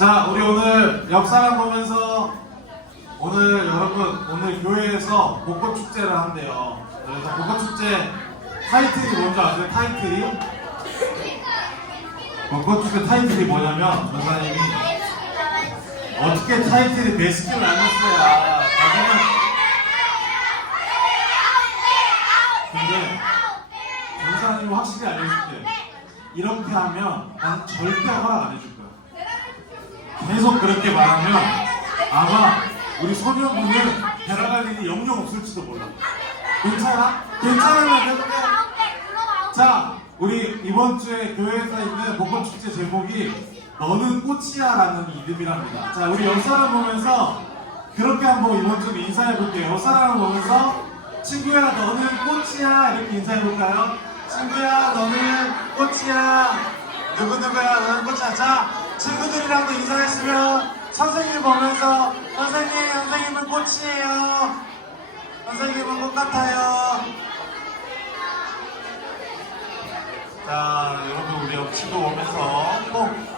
자, 우리 오늘 옆사람 보면서 오늘 교회에서 복권 축제를 한대요. 그래서 복권 축제 타이틀이 뭔지 아세요? 타이틀이? 복권 축제 타이틀이 뭐냐면 전사님이 어떻게 타이틀이 베스트를 안 했어야 근데 전사님이 확실히 알려줄게. 이렇게 하면 난 절대 허락 안 해줄 거야. 계속 그렇게 말하면 아마 우리 소녀분은 데려갈 일이 영영 없을지도 몰라. 괜찮아? 괜찮으면 해볼게. 자, 우리 이번 주에 교회에서 있는 복권 축제 제목이 너는 꽃이야 라는 이름이랍니다. 자, 우리 옆사람 보면서 그렇게 한번 이번 주에 인사해볼게요. 옆사람을 보면서 친구야 너는 꽃이야 이렇게 인사해볼까요? 친구야 너는 꽃이야. 누구누구야 너는 꽃이야. 자, 친구들이랑도 인사했으면 선생님 보면서 선생님은 꽃이에요. 선생님은 꽃 같아요. 자, 여러분 우리 옆치도 오면서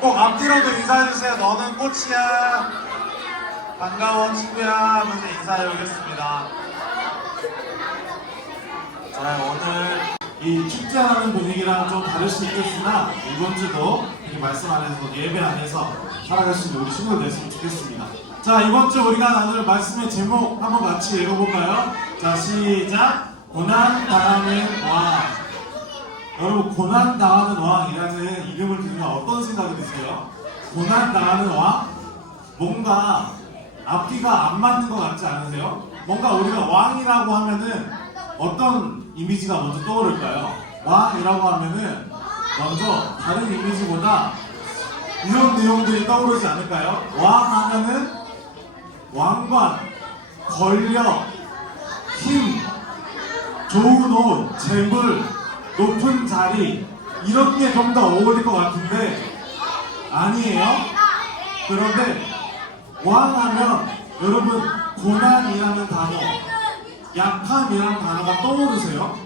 꼭 앞뒤로도 인사해주세요. 너는 꽃이야. 반가워 친구야 하면서 인사해보겠습니다. 자, 오늘 이 축제하는 분위기랑 좀 다를 수 있겠으나 이번 주도 이 말씀 안에서 예배 안에서 살아갈 수 있는 우리 친구들 됐으면 좋겠습니다. 자, 이번 주 우리가 나눌 말씀의 제목 한번 같이 읽어볼까요? 자, 시작! 고난당하는 왕. 여러분, 고난당하는 왕이라는 이름을 들으면 어떤 생각이 드세요? 고난당하는 왕? 뭔가 앞뒤가 안 맞는 것 같지 않으세요? 뭔가 우리가 왕이라고 하면은 어떤 이미지가 먼저 떠오를까요? 왕이라고 하면은 먼저 다른 이미지보다 이런 내용들이 떠오르지 않을까요? 왕 하면은 왕관, 권력, 힘, 좋은 옷, 재물, 높은 자리 이런 게 좀 더 어울릴 것 같은데 아니에요? 그런데 왕 하면 여러분 고난이라는 단어, 약함이라는 단어가 떠오르세요?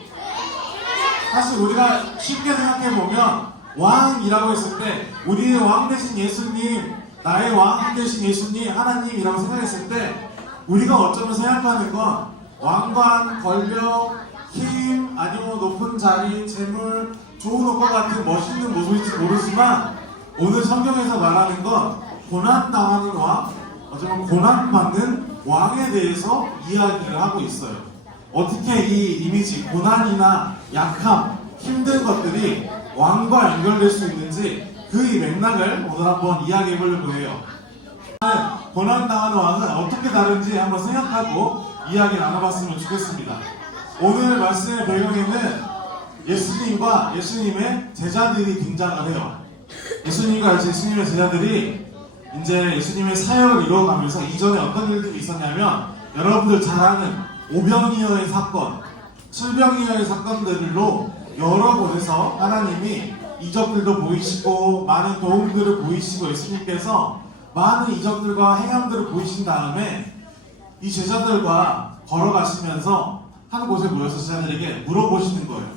사실 우리가 쉽게 생각해보면 왕이라고 했을 때 우리의 왕 대신 예수님, 나의 왕 대신 예수님, 하나님이라고 생각했을 때 우리가 어쩌면 생각하는 건 왕관, 권력, 힘, 아니면 높은 자리, 재물, 좋은 옷과 같은 멋있는 모습일지 모르지만 오늘 성경에서 말하는 건 고난당하는 왕, 어쩌면 고난받는 왕에 대해서 이야기를 하고 있어요. 어떻게 이 이미지, 고난이나 약함, 힘든 것들이 왕과 연결될 수 있는지 그 맥락을 오늘 한번 이야기해 보려고 해요. 고난당하는 왕은 어떻게 다른지 한번 생각하고 이야기 나눠봤으면 좋겠습니다. 오늘 말씀의 배경에는 예수님과 예수님의 제자들이 등장을 해요. 예수님과 예수님의 제자들이 이제 예수님의 사역을 이루어가면서 이전에 어떤 일들이 있었냐면 여러분들 잘 아는 오병이어의 사건, 칠병이어의 사건들로 여러 곳에서 하나님이 이적들도 보이시고 많은 도움들을 보이시고 예수님께서 많은 이적들과 행함들을 보이신 다음에 이 제자들과 걸어가시면서 한 곳에 모여서 제자들에게 물어보시는 거예요.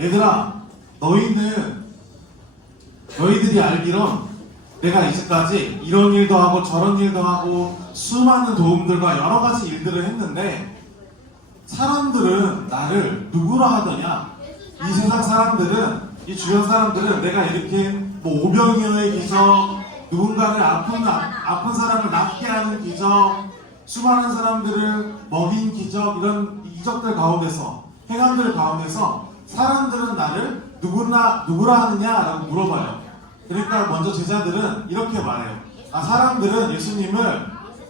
얘들아, 너희들이 알기론 내가 이제까지 이런 일도 하고 저런 일도 하고 수많은 도움들과 여러 가지 일들을 했는데 사람들은 나를 누구라 하더냐? 이 세상 사람들은, 이 주변 사람들은 내가 이렇게 뭐 오병이어의 기적, 누군가를 아픈 사람을 낫게 하는 기적, 수많은 사람들을 먹인 기적, 이런 이적들 가운데서, 행함들 가운데서 사람들은 나를 누구라 하느냐라고 물어봐요. 그러니까 먼저 제자들은 이렇게 말해요. 사람들은 예수님을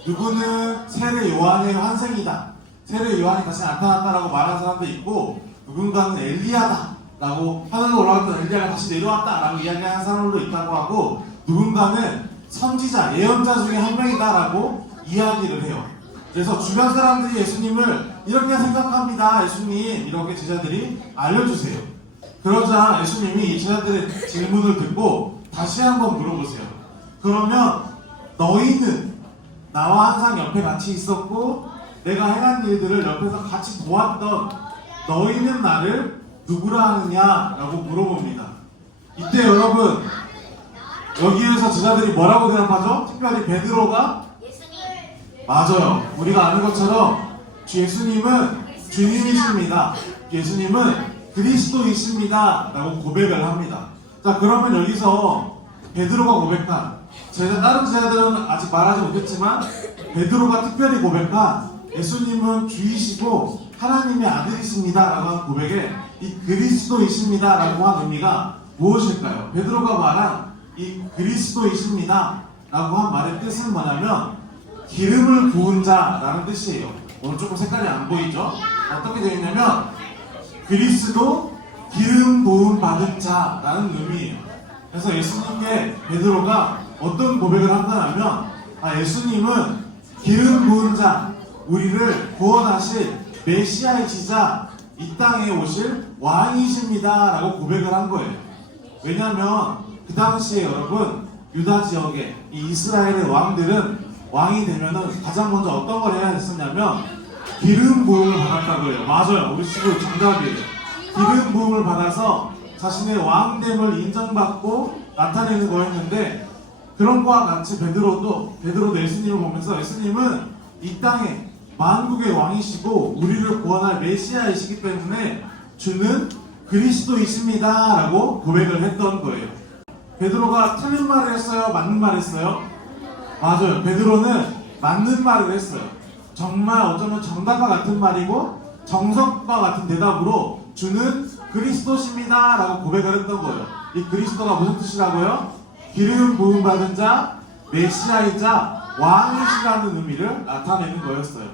누구는 세례 요한의 환생이다, 세례 요한이 다시 나타났다라고 말하는 사람도 있고, 누군가는 엘리야다 라고 하늘로 올라갔던 엘리야가 다시 내려왔다 라고 이야기하는 사람들도 있다고 하고, 누군가는 선지자, 예언자 중에 한 명이다 라고 이야기를 해요. 그래서 주변 사람들이 예수님을 이렇게 생각합니다, 예수님, 이렇게 제자들이 알려주세요. 그러자 예수님이 제자들의 질문을 듣고 다시 한번 물어보세요. 그러면 너희는 나와 항상 옆에 같이 있었고 내가 행한 일들을 옆에서 같이 보았던 너희는 나를 누구라 하느냐 라고 물어봅니다. 이때 여러분 여기에서 제자들이 뭐라고 대답하죠? 특별히 베드로가 맞아요. 우리가 아는 것처럼 예수님은 주님이십니다. 예수님은 그리스도이십니다. 라고 고백을 합니다. 자, 그러면 여기서 베드로가 고백한 다른 제자들은 아직 말하지 못했지만 베드로가 특별히 고백한 예수님은 주이시고 하나님의 아들이십니다 라고 한 고백에 이 그리스도이십니다 라고 한 의미가 무엇일까요? 베드로가 말한 이 그리스도이십니다 라고 한 말의 뜻은 뭐냐면 기름을 부은 자라는 뜻이에요. 오늘 조금 색깔이 안 보이죠? 어떻게 되어 있냐면 그리스도 기름 부음 받은 자라는 의미예요. 그래서 예수님께 베드로가 어떤 고백을 한다면 예수님은 기름 부은 자, 우리를 구원하실 메시아이시자 이 땅에 오실 왕이십니다 라고 고백을 한 거예요. 왜냐하면 그 당시에 여러분 유다 지역에 이 이스라엘의 왕들은 왕이 되면은 가장 먼저 어떤 걸 해야 했었냐면 기름 부음을 받았다고 해요. 맞아요. 우리 친구 정답이에요. 기름 부음을 받아서 자신의 왕됨을 인정받고 나타내는 거였는데 그런 거와 같이 베드로도 예수님을 보면서 예수님은 이 땅에 만국의 왕이시고 우리를 구원할 메시아이시기 때문에 주는 그리스도이십니다 라고 고백을 했던 거예요. 베드로가 틀린 말을 했어요? 맞는 말을 했어요? 맞아요. 베드로는 맞는 말을 했어요. 정말 어쩌면 정답과 같은 말이고 정석과 같은 대답으로 주는 그리스도십니다 라고 고백을 했던 거예요. 이 그리스도가 무슨 뜻이라고요? 기름 부음 받은 자, 메시아이자 왕이시라는 의미를 나타내는 거였어요.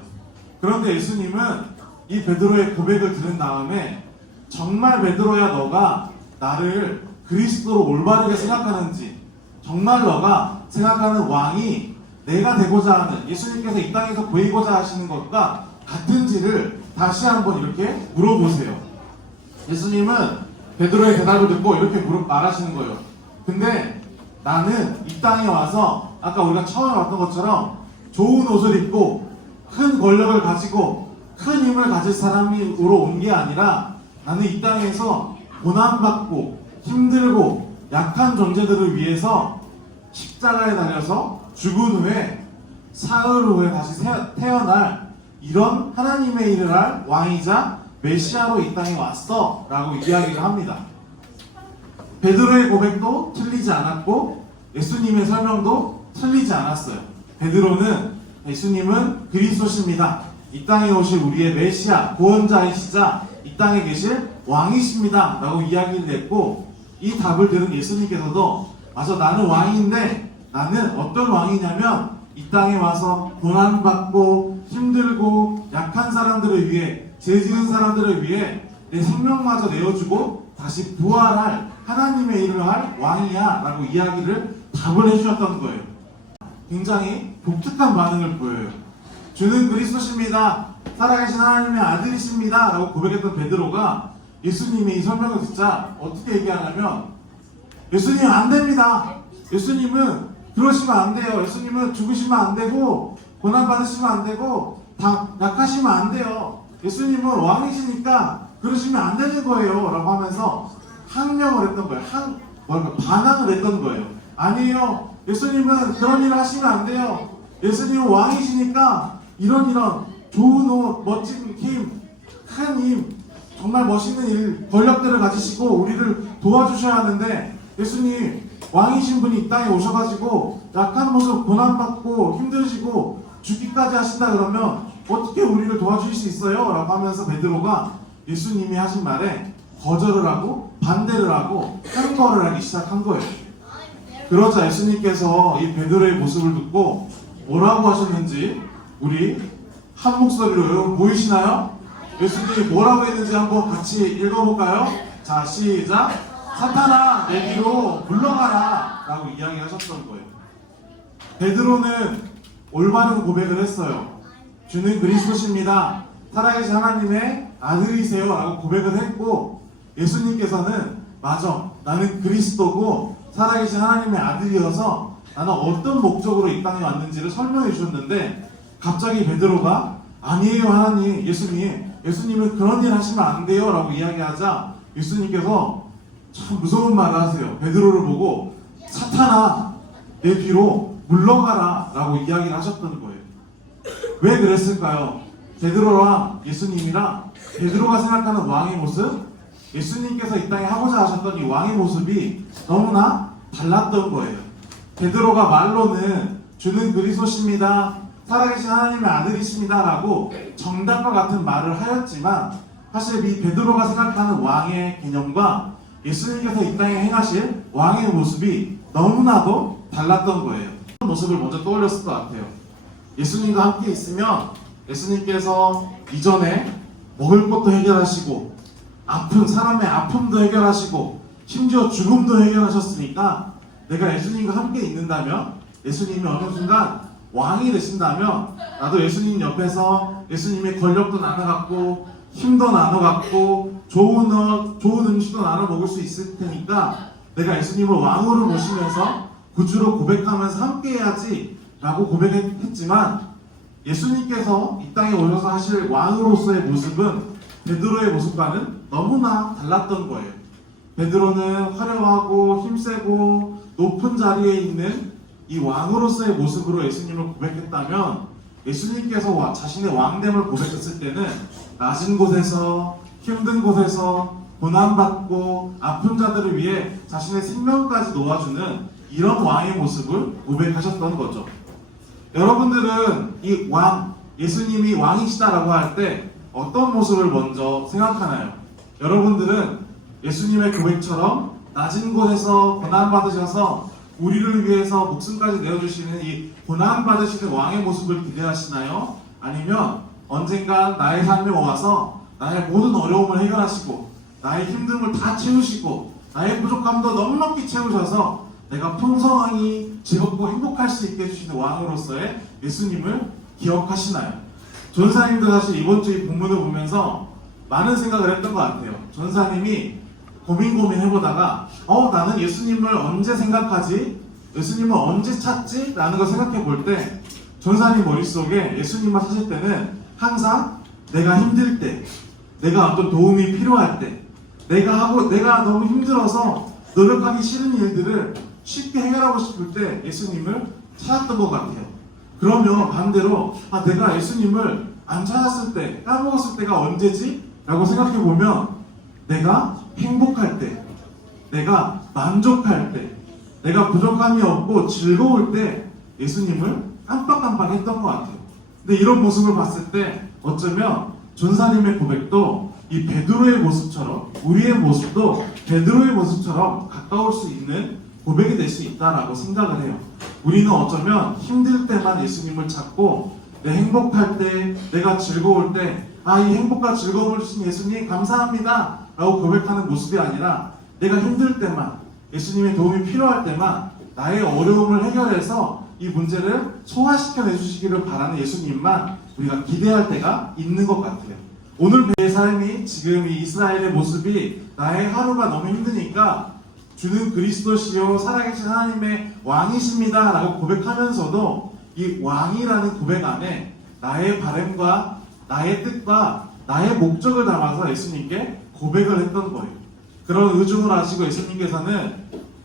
그런데 예수님은 이 베드로의 고백을 들은 다음에 정말 베드로야 너가 나를 그리스도로 올바르게 생각하는지 정말 너가 생각하는 왕이 내가 되고자 하는 예수님께서 이 땅에서 보이고자 하시는 것과 같은지를 다시 한번 이렇게 물어보세요. 예수님은 베드로의 대답을 듣고 이렇게 말하시는 거예요. 근데 나는 이 땅에 와서 아까 우리가 처음에 봤던 것처럼 좋은 옷을 입고 큰 권력을 가지고 큰 힘을 가질 사람으로 온 게 아니라 나는 이 땅에서 고난받고 힘들고 약한 존재들을 위해서 십자가에 달려서 죽은 후에 사흘 후에 다시 태어날 이런 하나님의 일을 할 왕이자 메시아로 이 땅에 왔어 라고 이야기를 합니다. 베드로의 고백도 틀리지 않았고 예수님의 설명도 틀리지 않았어요. 베드로는 예수님은 그리스도십니다. 이 땅에 오실 우리의 메시아, 구원자이시자 이 땅에 계실 왕이십니다 라고 이야기를 했고 이 답을 들은 예수님께서도 맞아 나는 왕인데 나는 어떤 왕이냐면 이 땅에 와서 고난받고 힘들고 약한 사람들을 위해 죄 지은 사람들을 위해 내 생명마저 내어주고 다시 부활할 하나님의 일을 할 왕이야 라고 답을 해주셨던 거예요. 굉장히 독특한 반응을 보여요. 주는 그리스도십니다. 살아계신 하나님의 아들이십니다 라고 고백했던 베드로가 예수님의 이 설명을 듣자 어떻게 얘기하냐면 예수님 안 됩니다. 예수님은 그러시면 안 돼요. 예수님은 죽으시면 안 되고 고난받으시면 안 되고 다 약하시면 안 돼요. 예수님은 왕이시니까 그러시면 안 되는 거예요 라고 하면서 항명을 했던 거예요. 반항을 했던 거예요. 아니에요. 예수님은 그런 일을 하시면 안 돼요. 예수님은 왕이시니까 이런 좋은 옷, 멋진 힘, 큰 힘, 정말 멋있는 일, 권력들을 가지시고 우리를 도와주셔야 하는데 예수님 왕이신 분이 이 땅에 오셔가지고 약한 모습 고난받고 힘드시고 죽기까지 하신다 그러면 어떻게 우리를 도와주실 수 있어요? 라고 하면서 베드로가 예수님이 하신 말에 거절을 하고 반대를 하고 딴거를 하기 시작한 거예요. 그러자 예수님께서 이 베드로의 모습을 듣고 뭐라고 하셨는지 우리 한 목소리로 여러분 보이시나요? 예수님이 뭐라고 했는지 한번 같이 읽어볼까요? 자, 시작! 사탄아 내 뒤로 물러가라 라고 이야기하셨던 거예요. 베드로는 올바른 고백을 했어요. 주는 그리스도십니다. 살아계신 하나님의 아들이세요 라고 고백을 했고 예수님께서는 맞아 나는 그리스도고 살아계신 하나님의 아들이어서 나는 어떤 목적으로 이 땅에 왔는지를 설명해 주셨는데 갑자기 베드로가 아니에요 하나님 예수님은 그런 일 하시면 안 돼요 라고 이야기하자 예수님께서 참 무서운 말을 하세요. 베드로를 보고 사탄아 내 뒤로 물러가라 라고 이야기를 하셨던 거예요. 왜 그랬을까요? 베드로랑 예수님이랑 베드로가 생각하는 왕의 모습, 예수님께서 이 땅에 하고자 하셨던 이 왕의 모습이 너무나 달랐던 거예요. 베드로가 말로는 주는 그리스도십니다, 살아계신 하나님의 아들이십니다 라고 정답과 같은 말을 하였지만, 사실 이 베드로가 생각하는 왕의 개념과 예수님께서 이 땅에 행하실 왕의 모습이 너무나도 달랐던 거예요. 그런 모습을 먼저 떠올렸을 것 같아요. 예수님과 함께 있으면 예수님께서 이전에 먹을 것도 해결하시고 사람의 아픔도 해결하시고 심지어 죽음도 해결하셨으니까, 내가 예수님과 함께 있는다면, 예수님이 어느 순간 왕이 되신다면 나도 예수님 옆에서 예수님의 권력도 나눠갖고 힘도 나눠갖고 좋은 음식도 나눠 먹을 수 있을 테니까 내가 예수님을 왕으로 모시면서 구주로 고백하면서 함께 해야지 라고 고백했지만, 예수님께서 이 땅에 오셔서 하실 왕으로서의 모습은 베드로의 모습과는 너무나 달랐던 거예요. 베드로는 화려하고 힘세고 높은 자리에 있는 이 왕으로서의 모습으로 예수님을 고백했다면, 예수님께서 자신의 왕됨을 고백했을 때는 낮은 곳에서 힘든 곳에서 고난받고 아픈 자들을 위해 자신의 생명까지 놓아주는 이런 왕의 모습을 고백하셨던 거죠. 여러분들은 이 왕, 예수님이 왕이시다라고 할 때 어떤 모습을 먼저 생각하나요? 여러분들은 예수님의 고백처럼 낮은 곳에서 고난받으셔서 우리를 위해서 목숨까지 내어주시는 이 고난받으시는 왕의 모습을 기대하시나요? 아니면 언젠간 나의 삶에 와서 나의 모든 어려움을 해결하시고 나의 힘듦을 다 채우시고 나의 부족함도 넉넉히 채우셔서 내가 풍성하니 즐겁고 행복할 수 있게 해주시는 왕으로서의 예수님을 기억하시나요? 전사님도 사실 이번 주 이 본문을 보면서 많은 생각을 했던 것 같아요. 전사님이 고민해보다가 나는 예수님을 언제 생각하지? 예수님을 언제 찾지? 라는 걸 생각해 볼 때 전사님 머릿속에 예수님을 찾을 때는 항상 내가 힘들 때, 내가 어떤 도움이 필요할 때, 내가 너무 힘들어서 노력하기 싫은 일들을 쉽게 해결하고 싶을 때 예수님을 찾았던 것 같아요. 그러면 반대로 내가 예수님을 안 찾았을 때, 까먹었을 때가 언제지? 라고 생각해 보면 내가 행복할 때, 내가 만족할 때, 내가 부족함이 없고 즐거울 때 예수님을 깜빡깜빡 했던 것 같아요. 근데 이런 모습을 봤을 때 어쩌면 전사님의 고백도 이 베드로의 모습처럼, 우리의 모습도 베드로의 모습처럼 가까울 수 있는 고백이 될 수 있다라고 생각을 해요. 우리는 어쩌면 힘들 때만 예수님을 찾고 내 행복할 때, 내가 즐거울 때 이 행복과 즐거움을 주신 예수님 감사합니다 라고 고백하는 모습이 아니라, 내가 힘들 때만, 예수님의 도움이 필요할 때만 나의 어려움을 해결해서 이 문제를 소화시켜 내주시기를 바라는 예수님만 우리가 기대할 때가 있는 것 같아요. 오늘 내 삶이, 지금 이 이스라엘의 모습이 나의 하루가 너무 힘드니까 주는 그리스도시요 살아계신 하나님의 왕이십니다 라고 고백하면서도 이 왕이라는 고백 안에 나의 바람과 나의 뜻과 나의 목적을 담아서 예수님께 고백을 했던 거예요. 그런 의중을 하시고 예수님께서는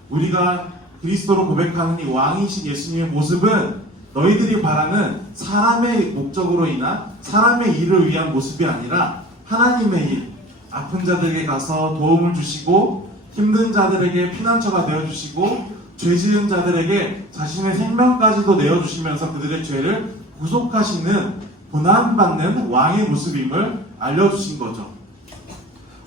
우리가 그리스도로 고백하는 이 왕이신 예수님의 모습은 너희들이 바라는 사람의 목적으로 인한 사람의 일을 위한 모습이 아니라 하나님의 일, 아픈 자들에게 가서 도움을 주시고 힘든 자들에게 피난처가 되어주시고 죄 지은 자들에게 자신의 생명까지도 내어주시면서 그들의 죄를 구속하시는 고난받는 왕의 모습임을 알려주신 거죠.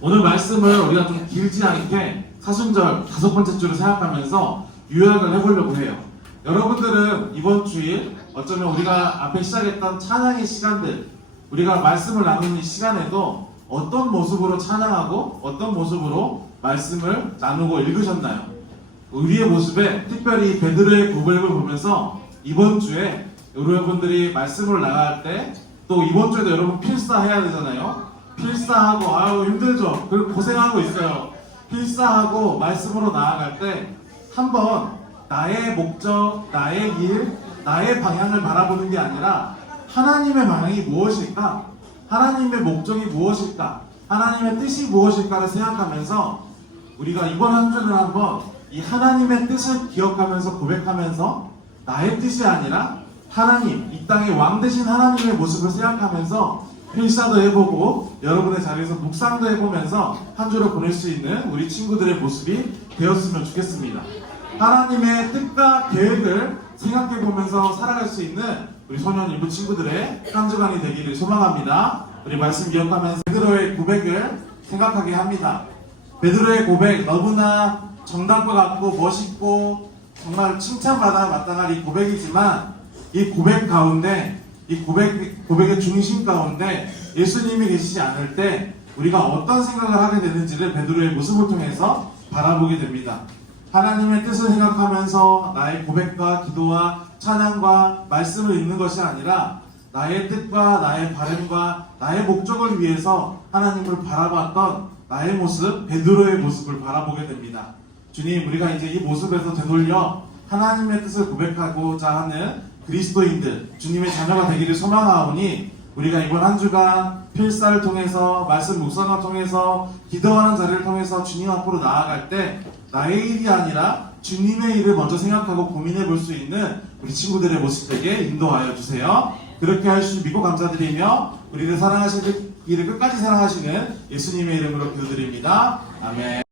오늘 말씀을 우리가 좀 길지 않게 사순절 5번째 주를 생각하면서 요약을 해보려고 해요. 여러분들은 이번 주일 어쩌면 우리가 앞에 시작했던 찬양의 시간들, 우리가 말씀을 나누는 이 시간에도 어떤 모습으로 찬양하고 어떤 모습으로 말씀을 나누고 읽으셨나요? 우리의 모습에 특별히 베드로의 고백을 보면서 이번 주에 여러분들이 말씀을 나갈 때, 또 이번 주에도 여러분 필사해야 되잖아요. 필사하고 힘들죠. 그리고 고생하고 있어요. 필사하고 말씀으로 나아갈 때 한번 나의 목적, 나의 일, 나의 방향을 바라보는 게 아니라 하나님의 방향이 무엇일까? 하나님의 목적이 무엇일까? 하나님의 뜻이 무엇일까를 생각하면서 우리가 이번 한 주를 한번 이 하나님의 뜻을 기억하면서 고백하면서 나의 뜻이 아니라 하나님, 이 땅의 왕 되신 하나님의 모습을 생각하면서 필사도 해보고 여러분의 자리에서 묵상도 해보면서 한 주를 보낼 수 있는 우리 친구들의 모습이 되었으면 좋겠습니다. 하나님의 뜻과 계획을 생각해보면서 살아갈 수 있는 우리 소년 일부 친구들의 한 주간이 되기를 소망합니다. 우리 말씀 기억하면서 베드로의 고백을 생각하게 합니다. 베드로의 고백, 너무나 정답과 같고 멋있고 정말 칭찬받아 마땅할 이 고백이지만 이 고백 가운데, 이 고백의 중심 가운데 예수님이 계시지 않을 때 우리가 어떤 생각을 하게 되는지를 베드로의 모습을 통해서 바라보게 됩니다. 하나님의 뜻을 생각하면서 나의 고백과 기도와 찬양과 말씀을 읽는 것이 아니라 나의 뜻과 나의 바람과 나의 목적을 위해서 하나님을 바라봤던 나의 모습, 베드로의 모습을 바라보게 됩니다. 주님, 우리가 이제 이 모습에서 되돌려 하나님의 뜻을 고백하고자 하는 그리스도인들, 주님의 자녀가 되기를 소망하오니 우리가 이번 한 주간 필사를 통해서 말씀 묵상을 통해서 기도하는 자리를 통해서 주님 앞으로 나아갈 때 나의 일이 아니라 주님의 일을 먼저 생각하고 고민해 볼 수 있는 우리 친구들의 모습 되게 인도하여 주세요. 그렇게 할 수 믿고 감사드리며 우리를 사랑하시는, 이를 끝까지 사랑하시는 예수님의 이름으로 기도드립니다. 아멘.